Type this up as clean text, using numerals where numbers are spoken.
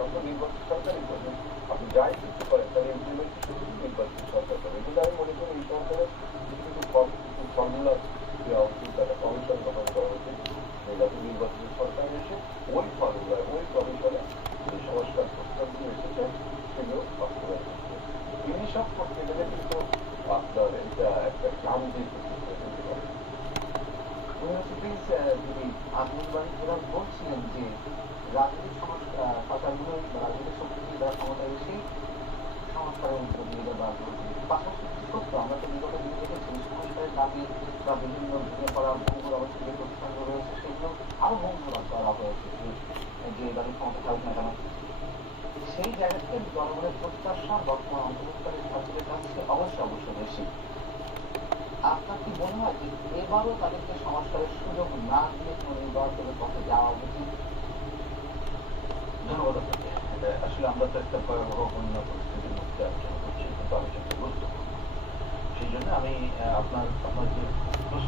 তখন নির্বাচিত সরকারই করবে। আপনি যাই কিছু করেন তার ইমপ্লিমেন্টেশন কিন্তু নির্বাচিত সরকার করবে। কিন্তু আমি মনে করি এই সরকারের কিছু ফর্মুলা দেওয়া উচিত, একটা কমিশন গঠন করা উচিত, যে যাতে নির্বাচিত সরকার এসে ওই ফর্মুলায় ওই কমিশনে যে সংস্কার প্রস্তাবগুলো এসেছে সেগুলো বাস্তবায়ন করতে। তিনি সব করতে গেলে কিন্তু আপনার এটা একটা ক্লান্তির প্রতিক্রিয়া হতে পারে। যদি আন্দোলনবাদী যারা বলছিলেন যে রাজনৈতিক সরকারগুলোই বা রাজনৈতিক শক্তি যারা ক্ষমতায় এসেই সংস্কারের প্রতিযোগিতা বা পাশাপাশি কি করতো, আমরা তো বিগত দিনে দেখেছি সংস্কারের দাবি বা বিভিন্ন ভেঙে পড়া ভঙ্গুর অবস্থা যে প্রতিষ্ঠানগুলো রয়েছে সেগুলো আরো ভঙ্গুর করা হয়েছে, যে দলের ক্ষমতা থাকুক না কেন। সেই জায়গা থেকে জনগণের প্রত্যাশা বর্তমান অন্তর্বর্তীকালীন সরকারের কাছে অবশ্যই বেশি। আপনার কি মনে হয় যে এবারও তাদেরকে সংস্কারের সুযোগ না দিয়ে কোনো নির্বাচনের পথে যাওয়া উচিত? ধন্যবাদ আপনাকে। আসলে আমরা তো একটা ভয়াবহ বন্যা পরিস্থিতির মধ্যে আলোচনা করছি, কিন্তু আলোচনাটা গুরুত্বপূর্ণ। সেই জন্য আমি আপনার যে প্রশ্ন